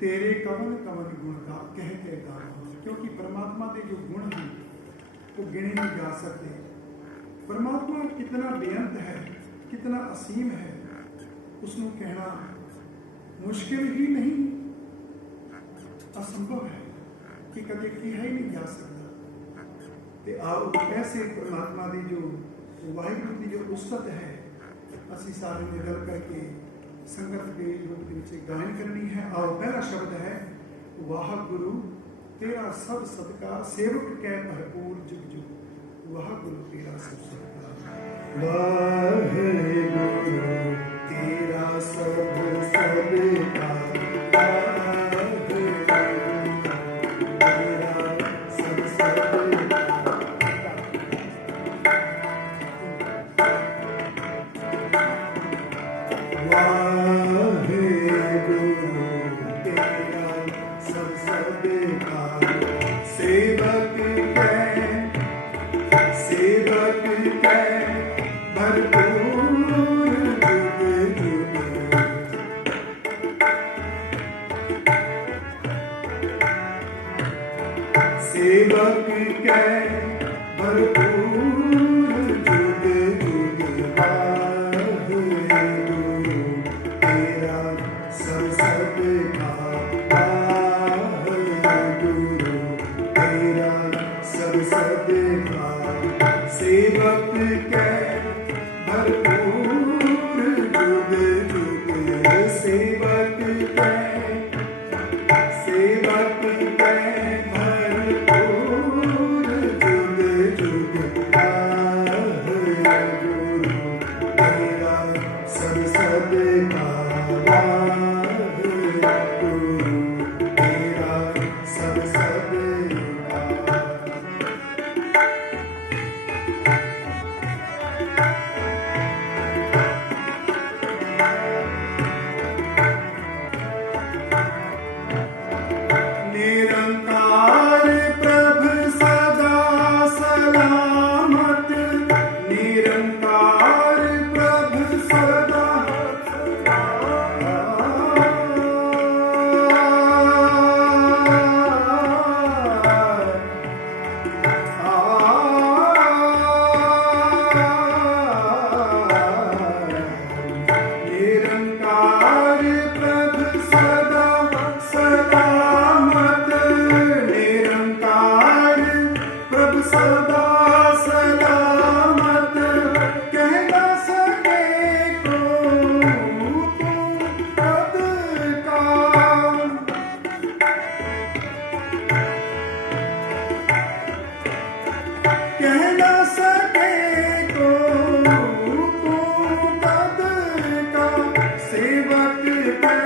तेरे कवन कवन गुण का कह के गाओ, क्योंकि परमात्मा के जो गुण हैं वो गिने नहीं जा सकते। परमात्मा कितना बेअंत है, कितना असीम है, उसको कहना मुश्किल ही नहीं, असंभव है कि कभी किया ही नहीं जा सकता। ते आओ कैसे परमात्मा की जो वाहिगुरू की जो उस्तत है असी सारे ने गल करके संगत के रूप के गायन करनी है। और पहला शब्द है वाह गुरु तेरा सब सत्कार, सेवक कै भरपूर जुग जुग। वाह गुरु तेरा सब सत्कार, वाह गुरु तेरा सब सत्कार, कह ना सके को कद का सेवक पे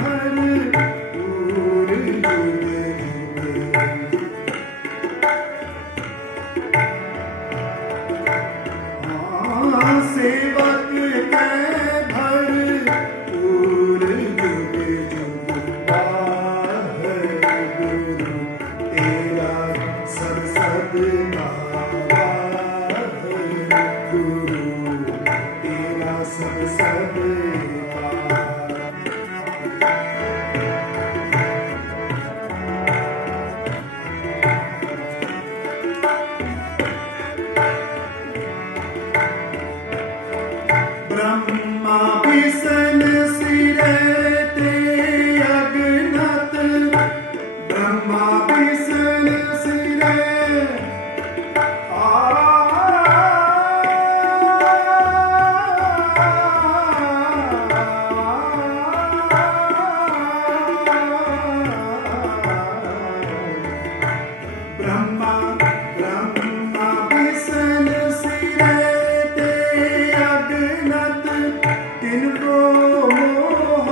भरपूर जुग जुग। हाँ सेवक पे भरपूर जुग जुग वाहिगुरु तेरा सब सदका वाहिगुरु तेरा सब सदका। ब्रह्मा बिसन सिरे ते अगनत, ब्रह्मा बिसन सिरे ब्रह्मा ब्रह्मा बिसन सिरे ते अगनत, तिनको मोह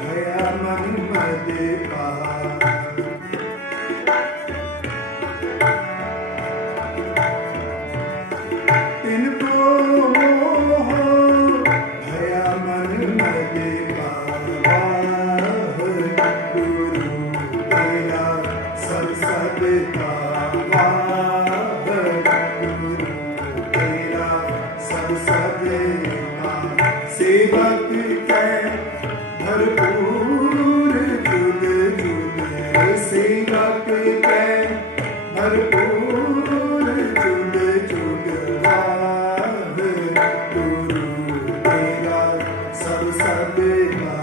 भया मन मद का। तिनको मोह भया मन मद का वाहिगुरु तेरा सब सदका वाहिगुरु तेरा सब सदका। सेवक के भरपूर जुग जुग, सेवक के भरपूर जुग जुग वाहिगुरु तेरा सब सदका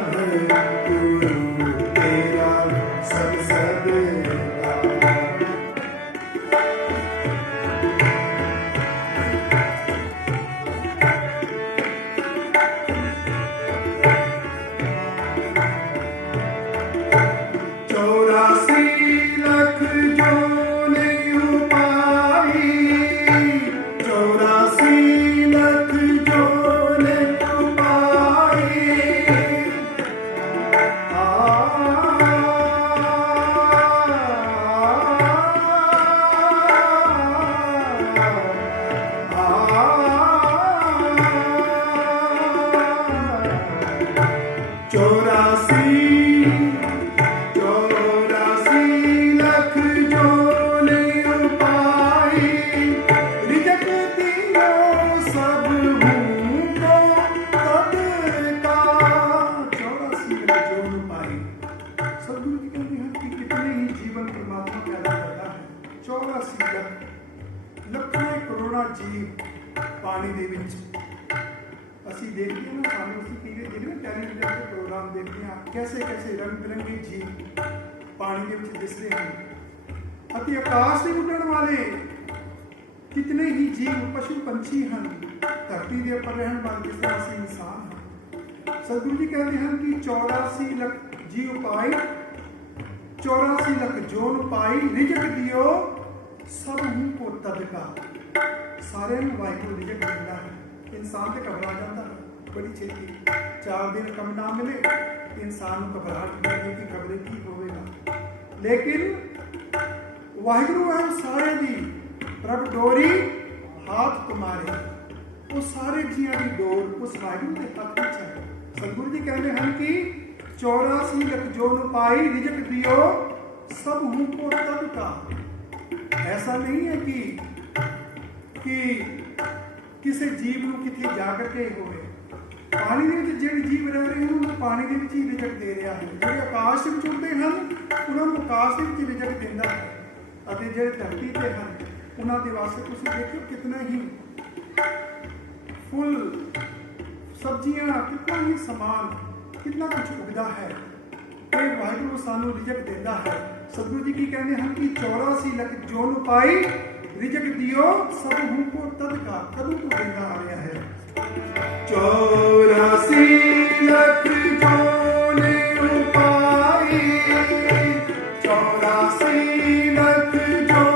वाहिगुरु तेरा सब सदका। चौरासी लख जो ने उपाई, चौरासी लख जो ने उपाई। चौरासी चौरासी लख जो ने उपाई, रिजक दियो सब को तद का। 84 लख जो ने पाई। सदगुरु जी कहते हैं कि कितने ही जीवन परमात्मा पैदा करता है। 84 लख ਲੱਖਾਂ ਕਰੋੜਾਂ ਜੀਵ ਪਾਣੀ ਦੇ ਵਿੱਚ। ਅਸੀਂ ਦੇਖਦੇ ਹਾਂ ਨਾ, ਸਾਨੂੰ ਅਸੀਂ ਕਈ ਵਾਰ ਦੇਖਦੇ ਹਾਂ ਟੈਲੀਵਿਜ਼ਨ ਤੇ ਪ੍ਰੋਗਰਾਮ ਦੇਖਦੇ ਹਾਂ, ਕੈਸੇ ਕੈਸੇ ਰੰਗ ਬਿਰੰਗੇ ਜੀਵ ਪਾਣੀ ਦੇ ਵਿੱਚ ਦਿਸਦੇ ਹਨ। ਅਤੇ ਆਕਾਸ਼ ਤੇ ਉੱਡਣ ਵਾਲੇ ਕਿਤਨੇ ਹੀ ਜੀਵ ਪਸ਼ੂ ਪੰਛੀ ਹਨ, ਧਰਤੀ ਦੇ ਉੱਪਰ ਰਹਿਣ ਵਾਲੇ ਜਿਸ ਤਰ੍ਹਾਂ ਅਸੀਂ ਇਨਸਾਨ ਹਾਂ। ਸਤਿਗੁਰੂ ਜੀ ਕਹਿੰਦੇ ਹਨ ਕਿ 84 ਲੱਖ ਜੀਵ ਪਾਈ, 84 ਲੱਖ ਜੋਨ ਪਾਈ, ਰਿਜਕ ਦਿਓ ਸਭ ਨੂੰ ਕੋ ਤਦਕਾ। ਸਾਰਿਆਂ ਨੂੰ ਵਾਹਿਗੁਰੂ ਰਿਜਕ ਦਿੰਦਾ ਹੈ। ਇਨਸਾਨ ਤੇ ਘਬਰਾ ਜਾਂਦਾ ਹੈ ਬੜੀ ਛੇਤੀ, 4 ਦਿਨ ਕੰਮ ਨਾ ਮਿਲੇ ਇਨਸਾਨ ਨੂੰ ਘਬਰਾਹਟ ਹੁੰਦੀ ਕਿ ਖਬਰੇ ਕੀ ਹੋਵੇਗਾ। ਲੇਕਿਨ ਵਾਹਿਗੁਰੂ ਹੈ ਸਾਰੇ ਦੀ ਪ੍ਰਭ ਡੋਰੀ हाथ तुम्हारे, वो सारे जिया की डोर उस वाहिगुरू के हथ में है। सतगुरु जी कहते हैं कि 84 लख जो न पाई रिजक दियो सब हूं को तब का। ऐसा नहीं है कि किसी जीव ਨੂੰ ਕਿਥੇ ਜਾ ਕੇ ਹੋਵੇ। ਪਾਣੀ ਦੇ ਵਿੱਚ ਜਿਹੜੇ ਜੀਵ ਰਹਿ ਰਹੇ ਹਨ ਉਹ ਪਾਣੀ ਦੇ ਵਿੱਚ ਹੀ ਰਿਜਕ ਦੇ ਰਿਹਾ ਹੈ। ਜਿਹੜੇ ਆਕਾਸ਼ ਵਿੱਚ ਉੱਡਦੇ ਹਨ ਉਹਨਾਂ ਨੂੰ ਆਕਾਸ਼ ਦੇ ਵਿੱਚ ਰਿਜਕ ਦਿੰਦਾ ਹੈ, ਅਤੇ ਜਿਹੜੇ ਧਰਤੀ ਤੇ ਹਨ ਉਹਨਾਂ ਦੇ ਵਾਸਤੇ ਤੁਸੀਂ ਦੇਖੋ ਕਿਤਨਾ ਹੀ फुल सब्जियां, कितना ही समान, कितना कुछ उगता है। तो वाहिगुरू सानू रिजक देता है। सतगुरु जी की कहते हैं कि 84 लख जो न पाई रिजक दियो सब हूं को तद का, कदू तो देता आ रहा है। 84 लख जो ने पाई, 84 लख जो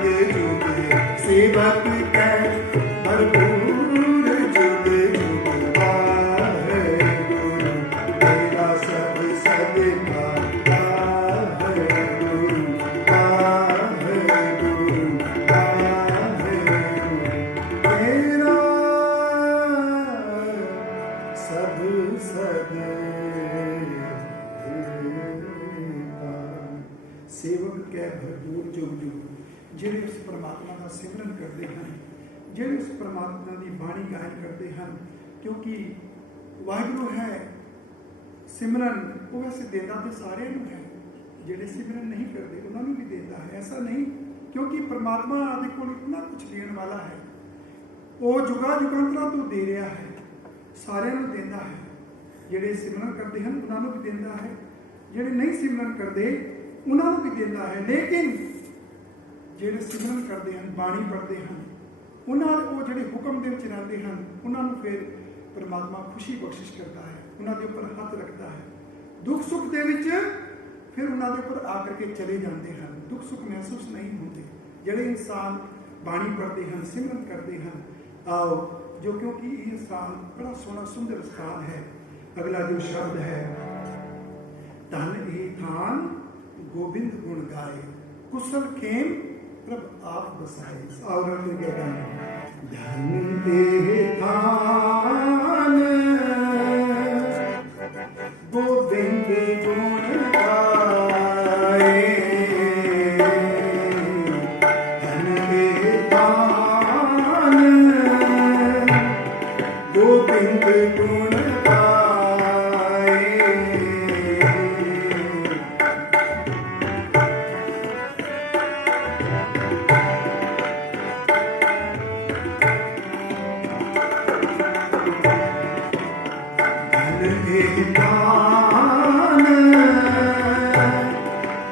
जुग सेवक कै भरपूर जुग जुग वाहेगुरु तेरा सब सदका वाहेगुरु वाहेगुरु वाहेगुरु तेरा सब सदका। सेवक कै भरपूर जुग जुग ਜਿਹੜੇ ਉਸ ਪਰਮਾਤਮਾ ਦਾ ਸਿਮਰਨ ਕਰਦੇ ਹਨ, ਜਿਹੜੇ ਉਸ ਪਰਮਾਤਮਾ ਦੀ ਬਾਣੀ ਗਾਇਨ ਕਰਦੇ ਹਨ, ਕਿਉਂਕਿ ਵਾਹਿਗੁਰੂ ਹੈ ਸਿਮਰਨ ਉਹ ਵੈਸੇ ਦਿੰਦਾ ਤੇ ਸਾਰਿਆਂ ਨੂੰ ਹੈ, ਜਿਹੜੇ ਸਿਮਰਨ ਨਹੀਂ ਕਰਦੇ ਉਹਨਾਂ ਨੂੰ ਵੀ ਦਿੰਦਾ ਹੈ। ਐਸਾ ਨਹੀਂ, ਕਿਉਂਕਿ ਪਰਮਾਤਮਾ ਦੇ ਕੋਲ ਇਤਨਾ ਕੁਝ ਦੇਣ ਵਾਲਾ ਹੈ, ਉਹ ਜੁਗਾਂ ਜੁਗਾਂਤਰਾਂ ਤੋਂ ਦੇ ਰਿਹਾ ਹੈ, ਸਾਰਿਆਂ ਨੂੰ ਦਿੰਦਾ ਹੈ। ਜਿਹੜੇ ਸਿਮਰਨ ਕਰਦੇ ਹਨ ਉਹਨਾਂ ਨੂੰ ਵੀ ਦਿੰਦਾ ਹੈ, ਜਿਹੜੇ ਨਹੀਂ ਸਿਮਰਨ ਕਰਦੇ ਉਹਨਾਂ ਨੂੰ ਵੀ ਦਿੰਦਾ ਹੈ। ਲੇਕਿਨ ਜਿਹੜੇ ਸਿਮਰਨ ਕਰਦੇ ਹਨ, ਬਾਣੀ ਪੜ੍ਹਦੇ ਹਨ, ਉਹਨਾਂ ਉਹ ਜਿਹੜੇ ਹੁਕਮ ਦੇ ਵਿੱਚ ਰਹਿੰਦੇ ਹਨ, ਉਹਨਾਂ ਨੂੰ ਫਿਰ ਪਰਮਾਤਮਾ ਖੁਸ਼ੀ ਬਖਸ਼ਿਸ਼ ਕਰਦਾ ਹੈ, ਉਹਨਾਂ ਦੇ ਉੱਪਰ ਹੱਥ ਰੱਖਦਾ ਹੈ। ਦੁੱਖ ਸੁੱਖ ਦੇ ਵਿੱਚ ਫਿਰ ਉਹਨਾਂ ਦੇ ਉੱਪਰ ਆ ਕਰਕੇ ਚਲੇ ਜਾਂਦੇ ਹਨ, ਦੁੱਖ ਸੁੱਖ ਮਹਿਸੂਸ ਨਹੀਂ ਹੁੰਦੇ। ਜਿਹੜੇ ਇਨਸਾਨ ਬਾਣੀ ਪੜ੍ਹਦੇ ਹਨ, ਸਿਮਰਨ ਕਰਦੇ ਹਨ, ਆਓ ਜੋ ਕਿਉਂਕਿ ਇਹ ਸਥਾਨ ਬੜਾ ਸੋਹਣਾ ਸੁੰਦਰ ਸਥਾਨ ਹੈ। ਅਗਲਾ ਜੋ ਸ਼ਬਦ ਹੈ, ਧਨ ਇਹ ਥਾਨ गोविंद गुण गाए कुशल खेम प्रभ आप बसाए। औरत के धन के थान गोविंद गुण गाए, धन के थान गोविंद गुण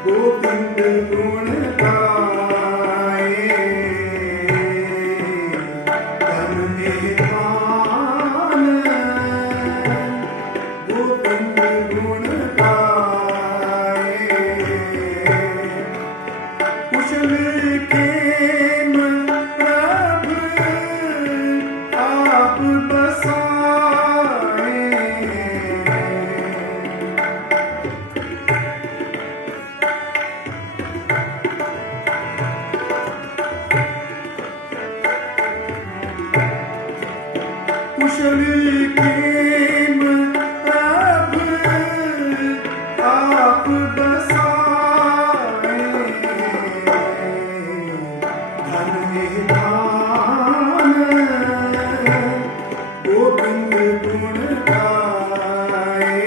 गोविंद गुण गाए, धन निधान गोविंद गुण गाए। कुशल खेम प्रभ आप बसाए, कुशल खेम प्रभ आप बसाए, धन निधान गोविंद गुण गाए,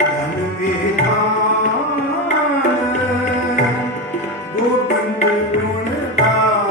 धन निधान गोविंद गुण गाए।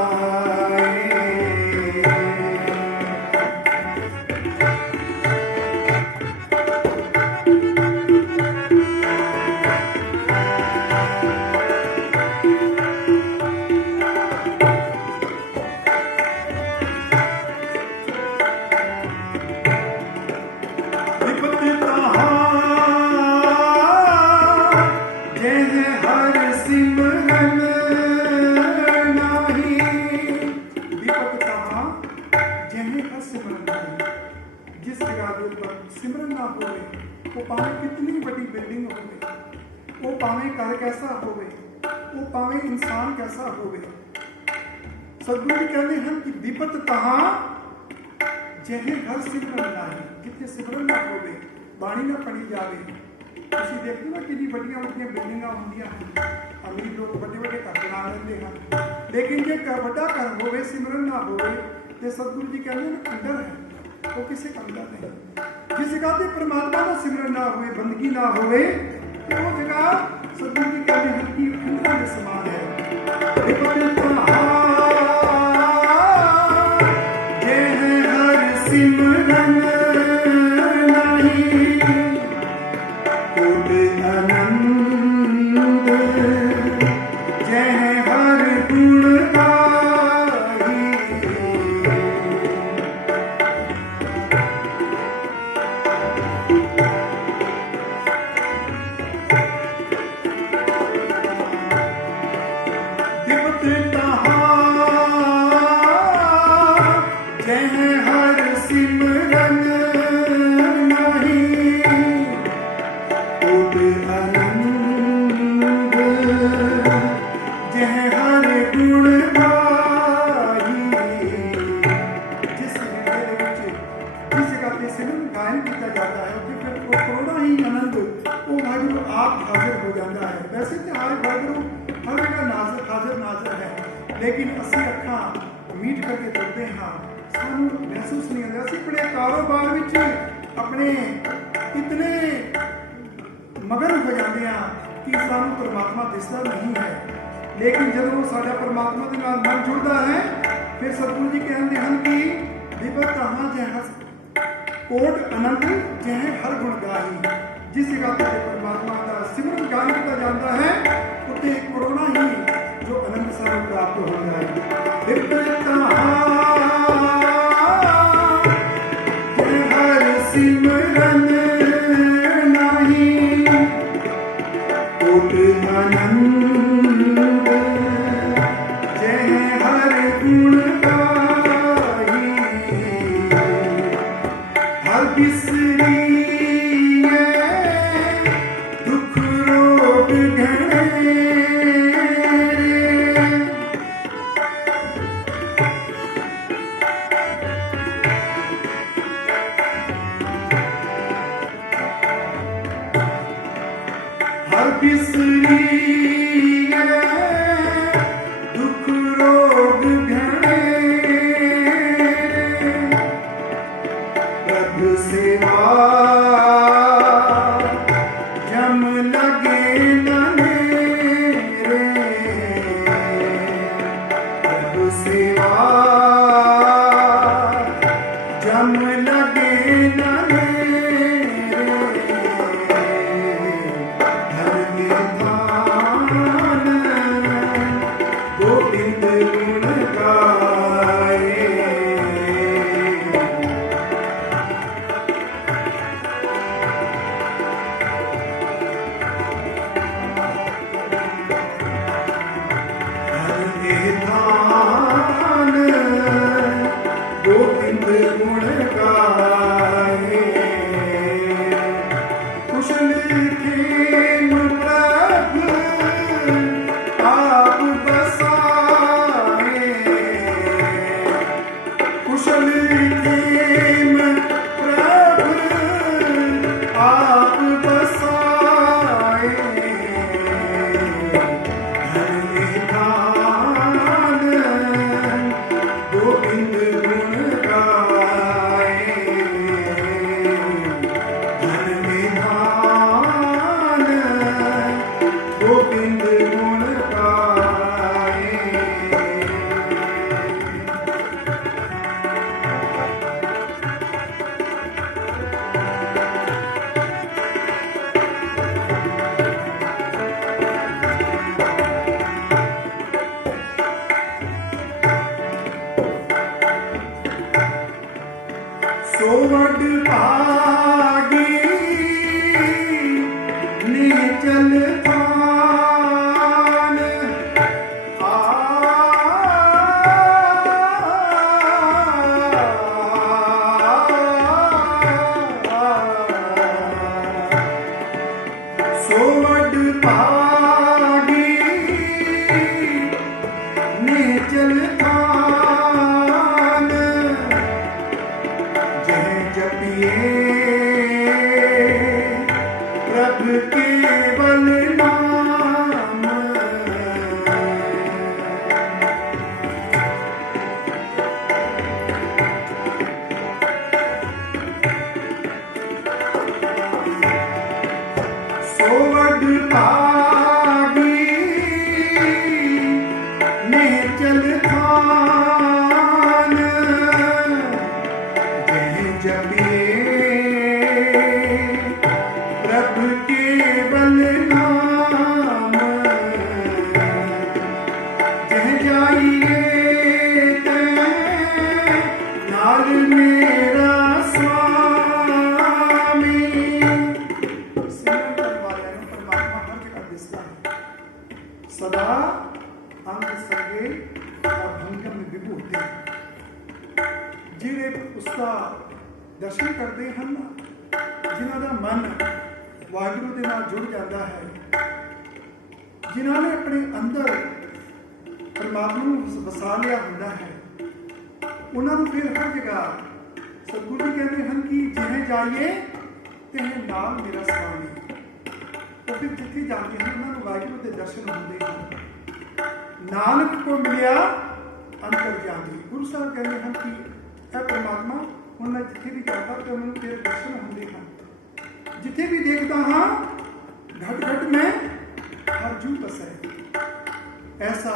जिस जगह के ऊपर सिमरन ना होवे, वो भावें कितनी बड़ी बिल्डिंग होवे, वो भावें घर कैसा होवे, वो भावें इंसान कैसा होवे, सतगुरु जी कहते हैं कि विपत तहां जहे घर सिमरन नाही, जिथे सिमरन ना होवे, बाणी ना पढ़ी जावे। तुसीं देखो ना कितनी बड़ियां बड़ियां बिल्डिंगां होंदियां हैं, अमीर लोग बड़े बड़े घर बना लेंदे हैं, लेकिन जे वड्डा घर होवे सिमरन ना होवे ते सतगुरु जी कहते हैं अंदर है, वो किसी काम का नहीं। जिस जगह पे परमात्मा का सिमरन ना होवे, बंदगी ना होवे, तो वो जगह सतगुरु जी कहते हैं कि खंडहर के समान है। सिमरन नहीं कुल आनंद, जय हर गुण गाई। तो आज वाहिगुरू हर जगह हाजिर नाजर है, लेकिन असी अखा मीट करके चलते हाँ, सानू महसूस नहीं होता। असी अपने कारोबार विच अपने इतने मगन हो जाते हैं कि सानू परमात्मा दिसदा नहीं है। लेकिन जब साडा परमात्मा के नाल मन जुड़ता है, फिर सतगुरु जी कहते हैं कि दिवत कहाँ जय कोट आनंद जय हर गुण गाही। जिस जगह पर परमात्मा का सिमरन गान किया जाता है, उत्ते कोरोना ही जो आनंद सानू प्राप्त हो जाए। दिवत कहाँ जय हर सिमरन नाही, कोट आनंद जय हर गुण गाही। हर बिसरी दुख रोग घने, हर बिसरी दुख रोग घने, प्रभु सेवा जम लगे न मेरे, प्रभु सेवा जम लगे न मेरे। धन के धान गोविंद गुण गाए। धान गोविंद गुण गाए। कुशल खेम प्रभु आप बसाए, कुशल खेम प्रभु आप बसाए। गोविंद गुण गाए। धन निधान गोविंद गुण गाए। सोवड भागी नीचल थान, सोवड भागी नीचल थान, जय जपिए प्रभु केवल नाम। सोवड भागी नीचल थान, जय जपिए प्रभु केवल नाम। जय जाइए नाल मेरा स्वामी। सिमरन वाले परमात्मा हर जगह दिसता है, सदा अंग संगे और भंगम में विभूति। जिन्हें उसका दर्शन करते हैं ना, जिन्हों का मन वाहिगुरू के नाल जुड़ जाता है, जिन्होंने अपने अंदर परमात्मा को वसा लिया होता है, उन्होंने फिर हर जगह सतगुरु जी कहते हैं कि जिन्हें जाइए ते नाल मेरा स्वामी। ਉਹ ਫਿਰ ਜਿੱਥੇ ਜਾਂਦੇ ਹਨ ਉਹਨਾਂ ਨੂੰ ਵਾਹਿਗੁਰੂ ਦੇ ਦਰਸ਼ਨ ਹੁੰਦੇ ਹਨ। ਨਾਨਕ ਕੋ ਮਿਲਿਆ ਅੰਤਰਜਾਮੀ। ਗੁਰੂ ਸਾਹਿਬ ਕਹਿੰਦੇ ਹਨ ਕਿ ਇਹ ਪਰਮਾਤਮਾ ਹੁਣ ਮੈਂ ਜਿੱਥੇ ਵੀ ਜਾਂਦਾ ਤਾਂ ਮੈਨੂੰ ਤੇਰੇ ਦਰਸ਼ਨ ਹੁੰਦੇ ਹਨ। ਜਿੱਥੇ ਵੀ ਦੇਖਦਾ ਹਾਂ ਘਟ ਘਟ ਮੈਂ ਹਰਜੂ ਬਸੈ। ਐਸਾ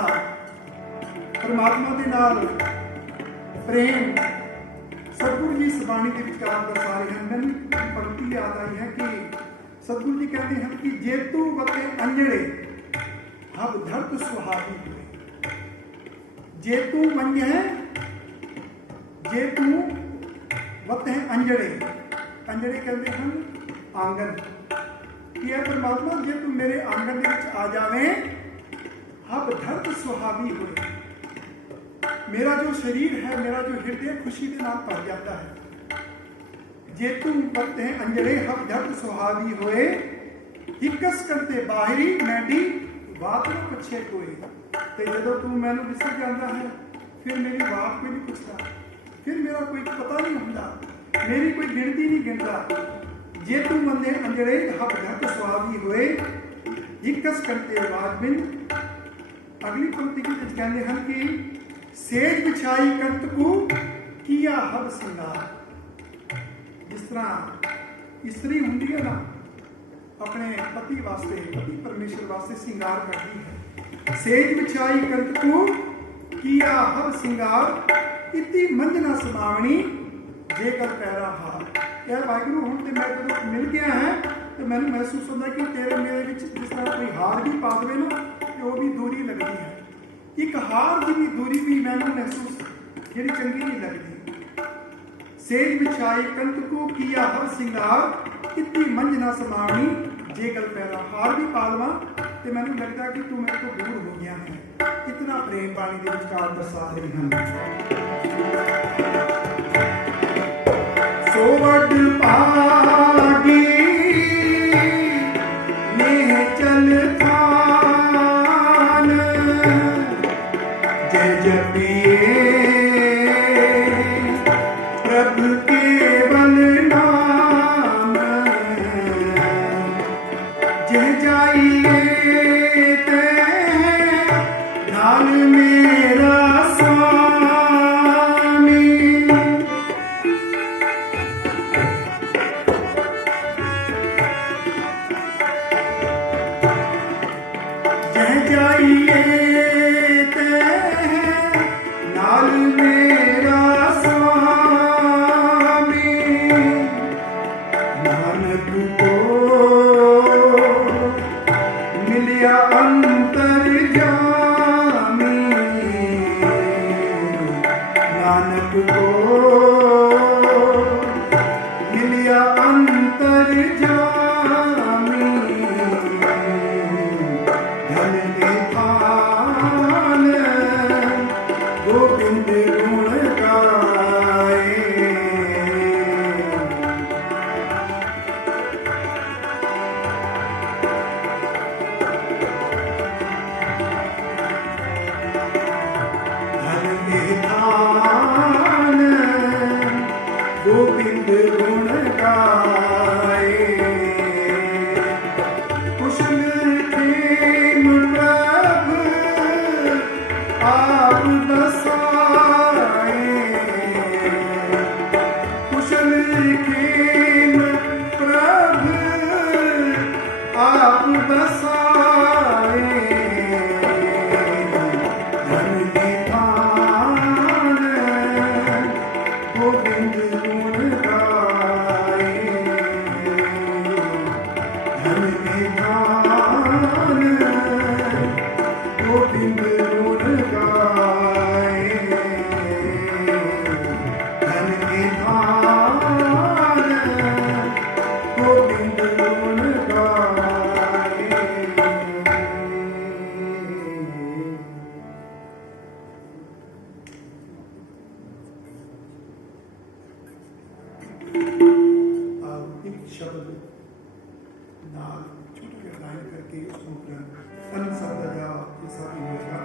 ਪਰਮਾਤਮਾ ਦੇ ਨਾਲ ਪ੍ਰੇਮ ਸਤਿਗੁਰੂ ਜੀ ਇਸ ਬਾਣੀ ਦੇ ਵਿਚਕਾਰ ਦਰਸਾ ਰਹੇ ਹਨ। ਮੈਨੂੰ ਇੱਕ ਪੰਕਤੀ ਯਾਦ ਆਈ ਹੈ ਕਿ ਸਤਿਗੁਰੂ ਜੀ ਕਹਿੰਦੇ ਹਨ ਕਿ ਜੇ ਤੂੰ ਵਤੇ ਅੰਜੜੇ ਹਬ ਧਰਤ ਸੁਹਾਗੀ ਹੋਏ। ਜੇ ਤੂੰ ਮੰਨੈ, ਜੇ ਤੂੰ ਵਤੇ ਅੰਜੜੇ, ਅੰਜੜੇ ਕਹਿੰਦੇ ਹਨ ਆਂਗਨ, ਕਿ ਇਹ ਪਰਮਾਤਮਾ ਜੇ ਤੂੰ ਮੇਰੇ ਆਂਗਨ ਦੇ ਵਿੱਚ ਆ ਜਾਵੇਂ ਹਬ ਧਰਤ ਸੁਹਾਗੀ ਹੋਏ। मेरा जो शरीर है, मेरा जो हृदय खुशी के नाम भर जाता है। जे तू बरते अंजड़े हब धरत सुहागी होए। हिकस करते बाहरी मैडी बात न पुछे कोई। ते जदों तू मैनू विसर जाता है फिर मेरी बात कोई नहीं पुछता, फिर मेरा कोई पता नहीं होता, मेरी कोई गिनती नहीं गिनता। जे तू बंदे अंजड़े हब धरत सुहागी होए। हिकस करते बात बिन। अगली पंक्ति के कहते हैं कि सेज बिछाई कंत को किया हब सिंगार। जिस तरह स्त्री होंगी है ना अपने पति वास्ते, पति परमेश्वर वास्ते सिंगार करती है। सेज बिछाई कंत को किया हब सिंगार। इति मंजना समावनी जेकर पैरा हार। यार वाहिगुरू हुण ते मैं जब मिल गया है तो मैंने महसूस होता कि तेरे मेरे विच जिस तरह कोई हार भी पा दे ना तो वो भी दूरी लगती है। एक हार की भी दूरी भी मैंने महसूस जी चंगी नहीं लगती। सेज बिछाई कंत को किया हर सिंगार। इतनी मंज ना समावनी जे गल पहला। हार भी पा लवा तो मैंने लगता कि तू मेरे को दूर हो गया है। इतना प्रेम बाणी के विचकार दर्शा रहे हैं। सो वड भागी नेह चल प्रभु केवल नाम। जय जाइए ते नाल मेरा स्वामी। जय जाइए गोविंद गुण गाए। कुशल खेम प्रभु आप बसाए। कुशल खेम प्रभु आप बसाए। धन निधान गोविंद शब्द नाल छोटा जिहा गायन करके उसको तन शब्द जा जैसा भी होगा।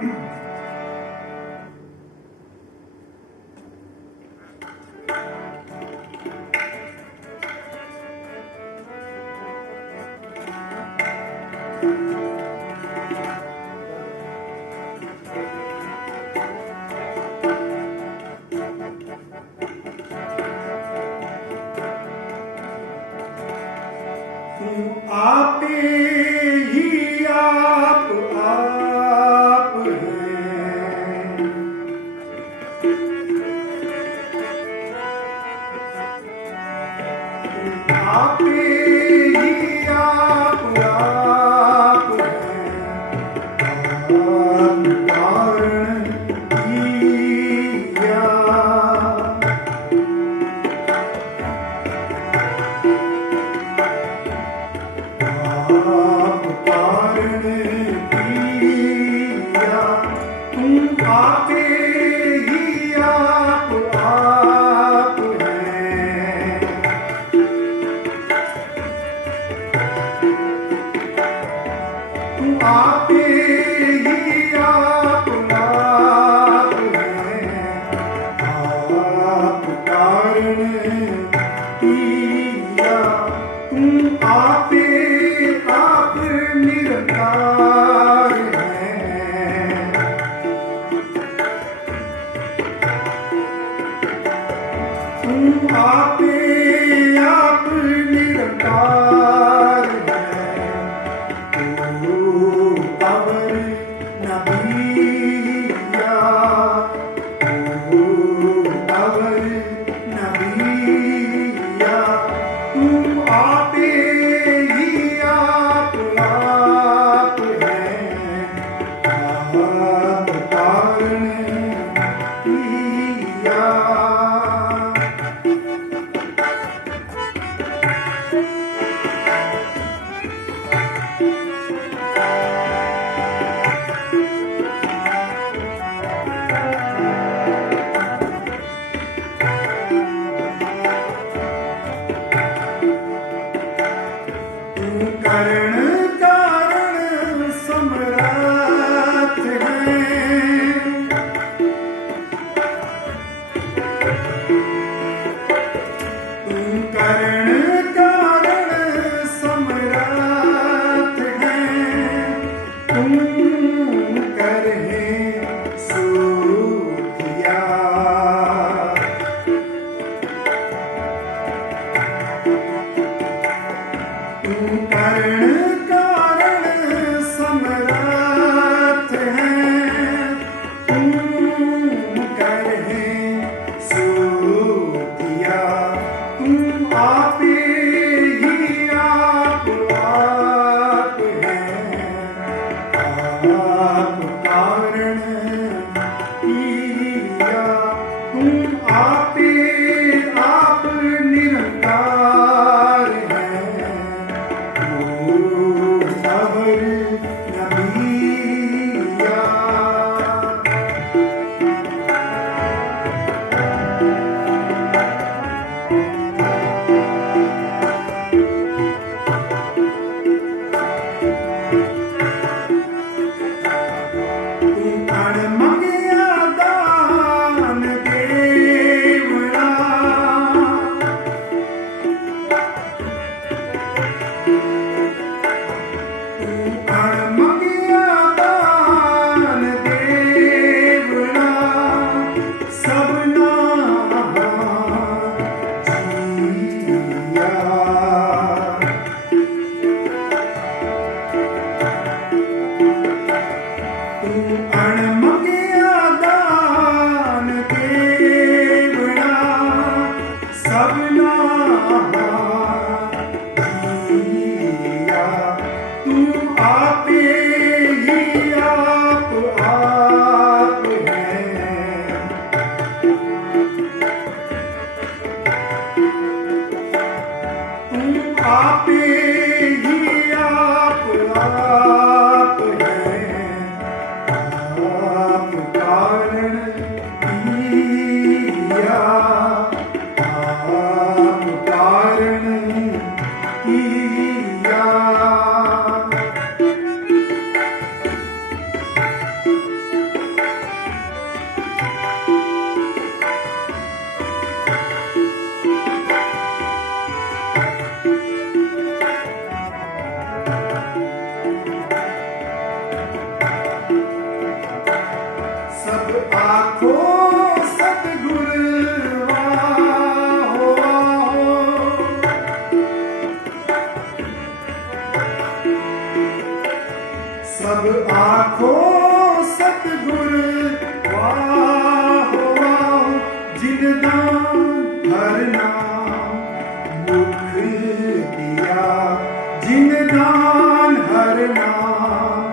जिन दान हर नाम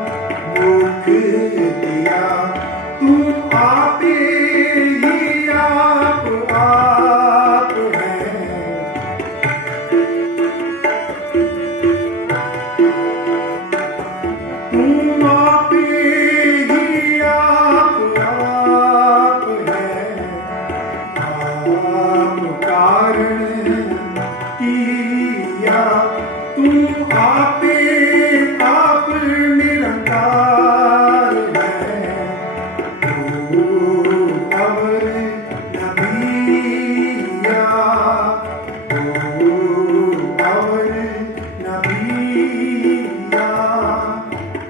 मुख तू आप ही आप है। तू आप ही आप है। आप कारण किया तू आप आप निरंकार है। तू अवर नबिया, तू अवर नबिया,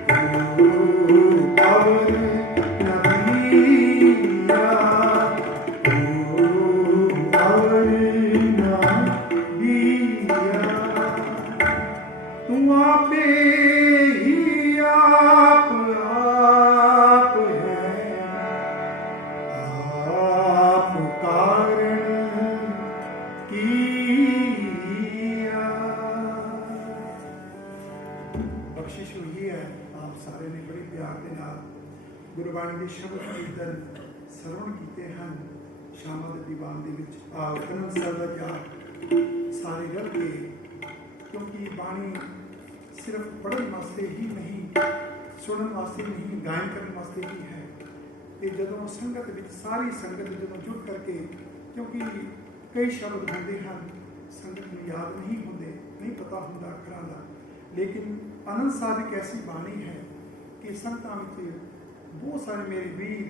तू अवर नबिया, तू अवर नबिया। तू आप ही आप है। आप कारण किया। बख्शिश हुई है आप सारे ने बड़े प्यार के नाल गुरबाणी के शब्द कीर्तन ਸਰਵਣ ਕੀਤੇ ਹਨ। ਸ਼ਾਮਾਂ ਦੇ ਦੀਵਾਨ ਦੇ ਵਿੱਚ ਆਨੰਦ ਸਾਹਿਬ ਦਾ ਜਾਪ ਸਾਰੇ ਰਲ ਕੇ, ਕਿਉਂਕਿ ਬਾਣੀ ਸਿਰਫ ਪੜ੍ਹਨ ਵਾਸਤੇ ਹੀ ਨਹੀਂ, ਸੁਣਨ ਵਾਸਤੇ ਨਹੀਂ, ਗਾਇਨ ਕਰਨ ਵਾਸਤੇ ਹੀ ਹੈ। ਤੇ ਜਦੋਂ ਸੰਗਤ ਵਿੱਚ ਸਾਰੀ ਸੰਗਤ ਜਦੋਂ ਜੁੜ ਕਰਕੇ, ਕਿਉਂਕਿ ਕਈ ਸ਼ਬਦ ਹੁੰਦੇ ਹਨ ਸੰਗਤ ਨੂੰ ਯਾਦ ਨਹੀਂ ਹੁੰਦੇ, ਨਹੀਂ ਪਤਾ ਹੁੰਦਾ ਅੱਖਰਾਂ ਦਾ, ਲੇਕਿਨ ਆਨੰਦ ਸਾਹਿਬ ਇੱਕ ਐਸੀ ਬਾਣੀ ਹੈ ਕਿ ਸੰਗਤਾਂ ਵਿੱਚ ਬਹੁਤ ਸਾਰੇ ਮੇਰੇ ਵੀਰ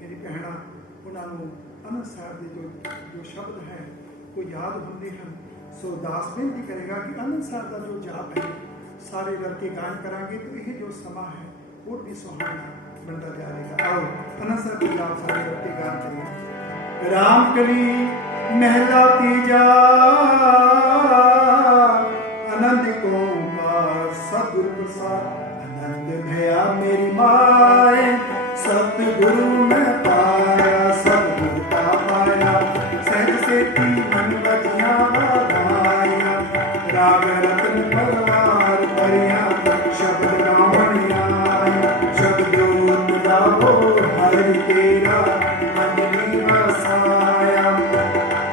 ਮੇਰੀ ਭੈਣਾਂ ਉਹਨਾਂ ਨੂੰ ਆਨੰਦ ਸਾਹਿਬ ਦੇ ਜੋ ਸ਼ਬਦ ਹੈ ਉਹ ਯਾਦ ਹੁੰਦੇ ਹਨ। ਸੋ ਦਾਸ ਬੇਨਤੀ ਕਰੇਗਾ ਕਿ ਆਨੰਦ ਸਾਹਿਬ ਦਾ ਜੋ ਜਾਪ ਹੈ ਸਾਰੇ ਰਲ ਕੇ ਗਾਇਨ ਕਰਾਂਗੇ ਤਾਂ ਇਹ ਜੋ ਸਮਾਂ ਹੈ ਹੋਰ ਵੀ ਸੁਹਾਵਣਾ ਬਣਦਾ ਜਾਏਗਾ। ਆਓ ਆਨੰਦ ਸਾਹਿਬ ਦਾ ਜਾਪ ਸਾਰੇ ਰਲ ਕੇ ਗਾਇਨ ਕਰੀਏ। ਰਾਮ ਕਲੀ ਮਹਿਲਾ ਤੀਜਾ, ਆਨੰਦ ਓਂਕਾਰ ਸਤਿਗੁਰ ਪ੍ਰਸਾਦ। आनंद भया मेरी माए सतगुरु मैं पाया, सतगुरु का पाया सहज सेठी मन बजिया गाया। राग रतन परवार परिया शब्द गावण आया। शब्दोत गावो हरि तेरा मन वसाया।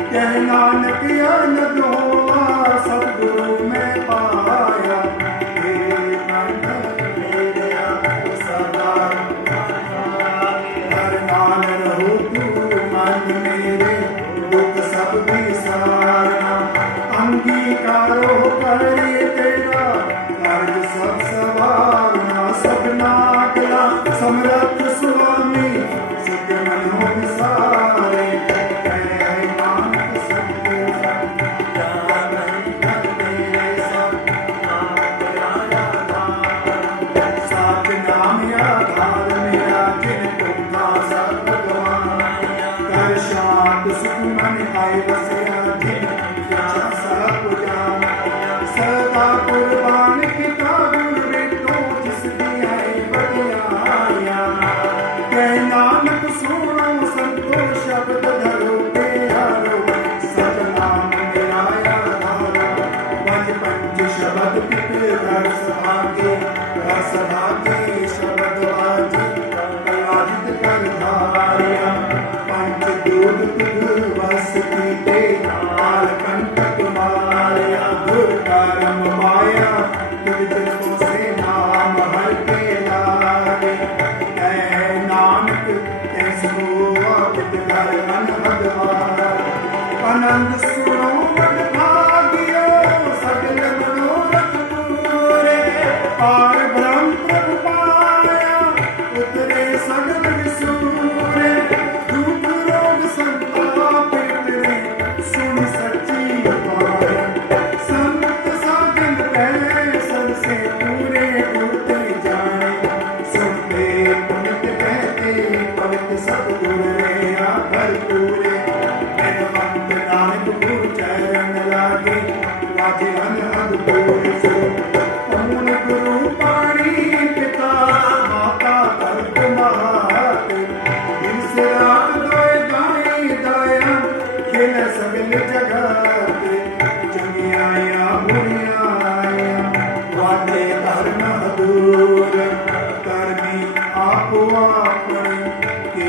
कह नानक आनंद होवा सतगुरु मैं पाया। अंगीकारो करे तेरा कार्य सब सवारना। सबना अगला समर्थ स्वामी सिद्ध मन हो विसारे। नानक सबके सात नाम आधार मेरा जिन तुमका सब भगवान। कर शांत सुख मन आए बसिया जिन सदा कुर्बान किता गुर बेटो जिस दी आई बड़ियाया। कह नानक सुनो संतो शब्द धरो प्यारो। सतनाम मेरा आधारो वज पंच शब्द पित घर सभागे। घर सभागे शब्द आजी कलाजित कर धारिया। पंच दूध तुझ वस कीते काल कंटक मारिया। कर्म माया तुझको से नाम हर के लागे। नानक तेसो आपित कर अनहद मारा। आनंद सुनो मन भागियो सगल मनोरथ पूरे। पार ब्रह्म प्रभु पाया उतरे सगल विसूरे। दुख रोग संताप उतरे सुन सच्ची बात। से पूरे उड़ते जाए सुनते पुनित कहते पवित्र सतगुर रे आभर पूरे। मनवंत नानक गुरु चरण लागे लाजे अनहद पूरे। सो पूर्ण गुरु पाणी पिता माता तर्क मात। दिल से रात दोए गाए दाया खेल सगल जगत। चंगियाया बुरिया वादे धर्म दूर करनी आपो अपने।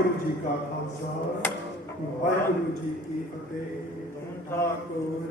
ਵਾਹਿਗੁਰੂ ਜੀ ਕਾ ਖਾਲਸਾ, ਵਾਹਿਗੁਰੂ ਜੀ ਕੀ ਫਤਿਹ। ਠਾਕੁਰ